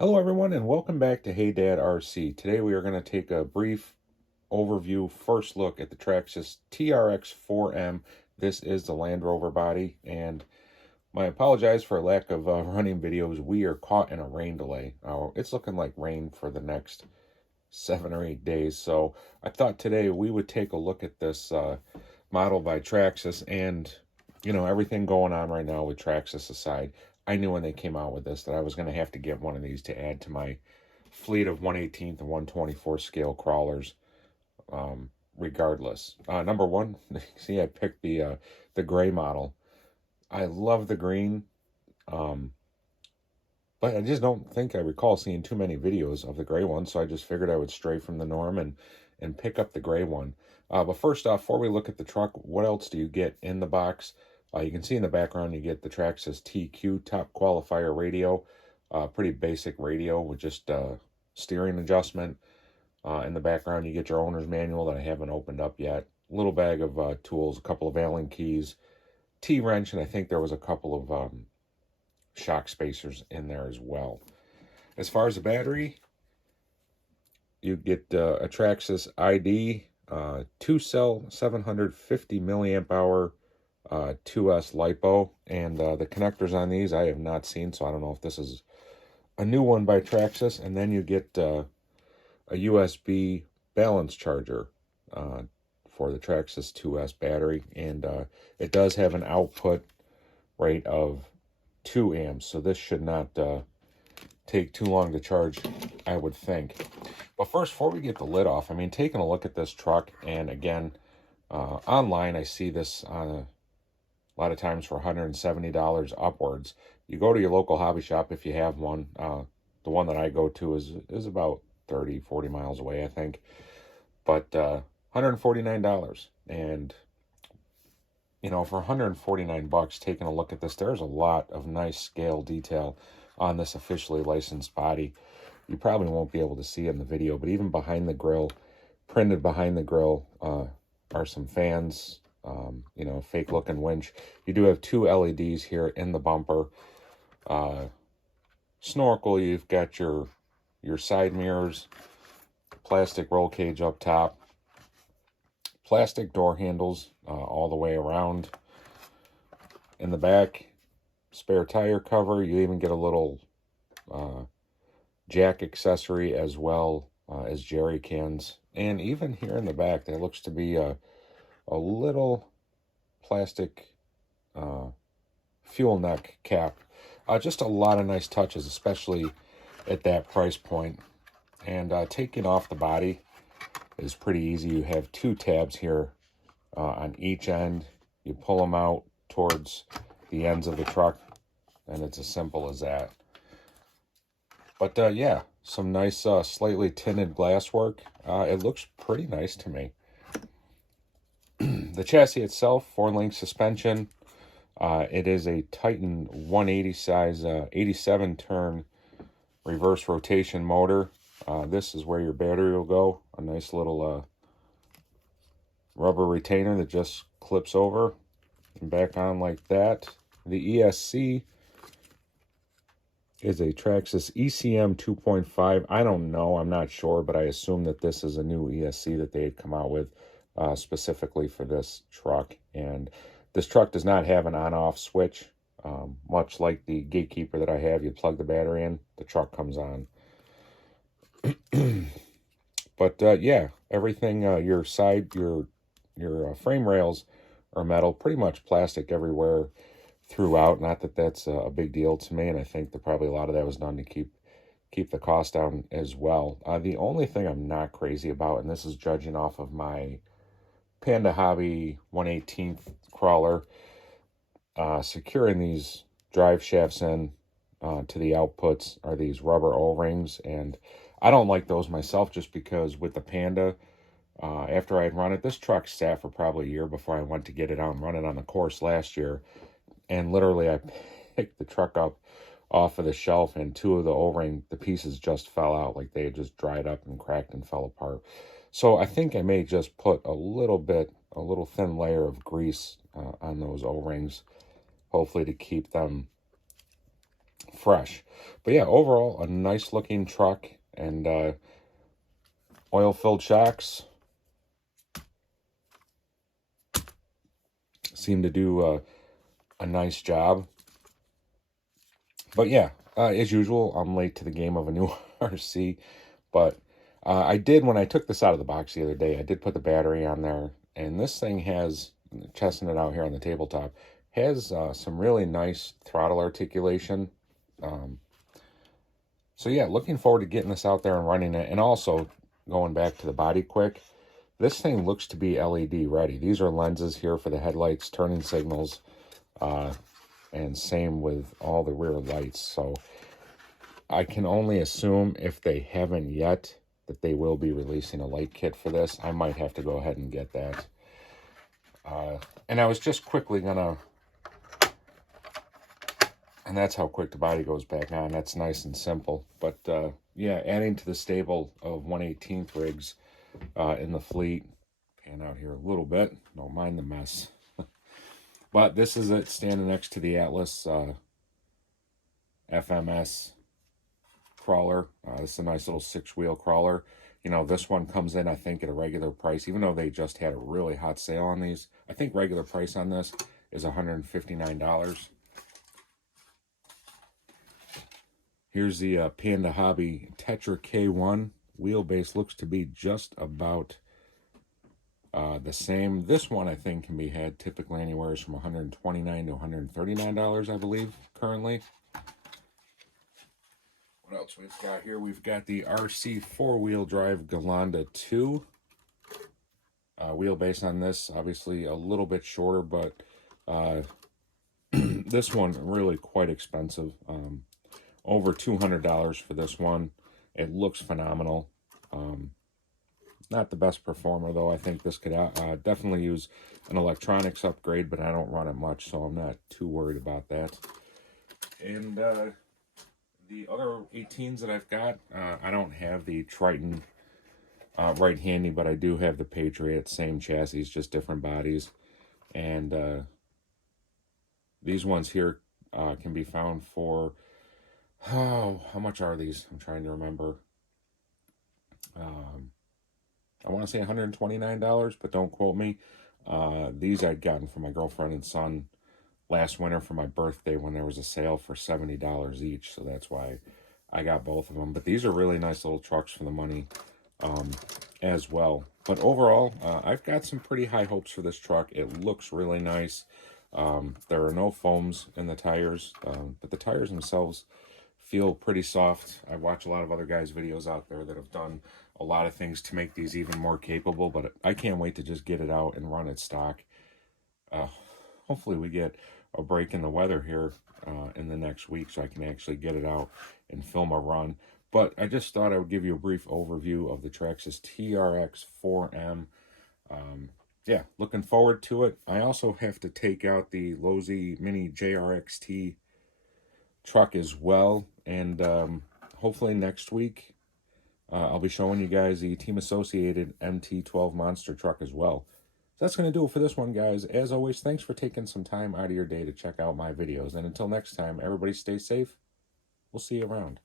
Hello everyone and welcome back to Hey Dad RC. Today we are going to take a brief overview, first look at the Traxxas trx4m. This is the Land Rover body, and I apologize for a lack of running videos. We are caught in a rain delay. It's looking like rain for the next 7 or 8 days, so I thought today we would take a look at this model by Traxxas, and everything going on right now with Traxxas aside, I knew when they came out with this that I was going to have to get one of these to add to my fleet of 1/18 and 1/24 scale crawlers, regardless. Number one, see, I picked the gray model. I love the green, um, but I just don't think I recall seeing too many videos of the gray one, so I just figured I would stray from the norm and pick up the gray one. But first off, before we look at the truck, what else do you get in the box? You can see in the background you get the Traxxas TQ top qualifier radio, pretty basic radio with just steering adjustment. In the background you get your owner's manual that I haven't opened up yet, little bag of tools, a couple of Allen keys, T-wrench, and I think there was a couple of shock spacers in there as well. As far as the battery, you get a Traxxas ID 2-cell 750 milliamp hour 2S LiPo, and the connectors on these I have not seen, so I don't know if this is a new one by Traxxas. And then you get a USB balance charger for the Traxxas 2S battery, and it does have an output rate of 2 amps, so this should not take too long to charge, I would think. But first, before we get the lid off, I mean, taking a look at this truck, and again, online I see this a lot of times for $170 upwards. You go to your local hobby shop if you have one. The one that I go to is about 30-40 miles away, I think. But $149, and for 149 bucks, taking a look at this, there's a lot of nice scale detail on this officially licensed body. You probably won't be able to see it in the video, but even behind the grill, printed behind the grill, are some fans, fake looking winch. You do have 2 LEDs here in the bumper. Snorkel, you've got your side mirrors, plastic roll cage up top, plastic door handles all the way around. In the back, spare tire cover. You even get a little jack accessory as well as jerry cans. And even here in the back, there looks to be a little plastic fuel neck cap. Just a lot of nice touches, especially at that price point. And taking off the body is pretty easy. You have 2 tabs here on each end. You pull them out towards the ends of the truck, and it's as simple as that. But yeah, some nice slightly tinted glasswork. It looks pretty nice to me. The chassis itself, 4-link suspension. It is a Titan 180 size 87 turn reverse rotation motor. This is where your battery will go. A nice little rubber retainer that just clips over and back on like that. The ESC is a Traxxas ECM 2.5. I don't know, I'm not sure, but I assume that this is a new ESC that they had come out with specifically for this truck. And this truck does not have an on-off switch. Much like the Gatekeeper that I have, you plug the battery in, the truck comes on. But yeah, everything, your frame rails are metal, pretty much plastic everywhere throughout. Not that that's a big deal to me, and I think that probably a lot of that was done to keep the cost down as well. The only thing I'm not crazy about, and this is judging off of my Panda Hobby 1/18 crawler, securing these drive shafts in to the outputs are these rubber O-rings, and I don't like those myself, just because with the Panda, after I had run it, this truck sat for probably a year before I went to get it out and run it on the course last year, and literally I picked the truck up off of the shelf, and 2 of the O-ring, the pieces just fell out, like they had just dried up and cracked and fell apart. So I think I may just put a little thin layer of grease on those O-rings, hopefully to keep them fresh. But yeah, overall, a nice looking truck, and oil-filled shocks seem to do a nice job. But yeah, as usual, I'm late to the game of a new RC. But I did, when I took this out of the box the other day, I did put the battery on there. And this thing has, testing it out here on the tabletop, has some really nice throttle articulation. So yeah, looking forward to getting this out there and running it. And also, going back to the body quick, this thing looks to be LED ready. These are lenses here for the headlights, turning signals, and same with all the rear lights. So I can only assume, if they haven't yet, that they will be releasing a light kit for this. I might have to go ahead and get that. And I was just quickly gonna, and that's how quick the body goes back on. That's nice and simple. But yeah, adding to the stable of 1/18 rigs in the fleet. Pan out here a little bit. Don't mind the mess. But this is it, standing next to the Atlas FMS crawler. This is a nice little 6-wheel crawler. You know, this one comes in, I think, at a regular price, even though they just had a really hot sale on these. I think regular price on this is $159. Here's the Panda Hobby Tetra K1. Wheelbase looks to be just about the same. This one, I think, can be had typically anywhere from $129 to $139, I believe, currently. What else we've got here? We've got the RC 4-wheel drive Galanda 2. Wheelbase on this, obviously a little bit shorter, but this one really quite expensive. Over $200 for this one. It looks phenomenal. Not the best performer, though. I think this could definitely use an electronics upgrade, but I don't run it much, so I'm not too worried about that. And the other 18s that I've got, I don't have the Triton right handy, but I do have the Patriot, same chassis, just different bodies. And these ones here can be found for, oh, how much are these? I'm trying to remember. I want to say $129, but don't quote me. These I'd gotten from my girlfriend and son last winter for my birthday when there was a sale for $70 each, so that's why I got both of them. But these are really nice little trucks for the money as well. But overall, I've got some pretty high hopes for this truck. It looks really nice. There are no foams in the tires, but the tires themselves feel pretty soft. I watch a lot of other guys' videos out there that have done a lot of things to make these even more capable, but I can't wait to just get it out and run it stock. Hopefully we get a break in the weather here in the next week so I can actually get it out and film a run. But I just thought I would give you a brief overview of the Traxxas trx4m. Yeah, looking forward to it. I also have to take out the Losi Mini JRXT truck as well, and hopefully next week I'll be showing you guys the Team Associated MT12 monster truck as well. So that's going to do it for this one, guys. As always, thanks for taking some time out of your day to check out my videos, and until next time, everybody stay safe. We'll see you around.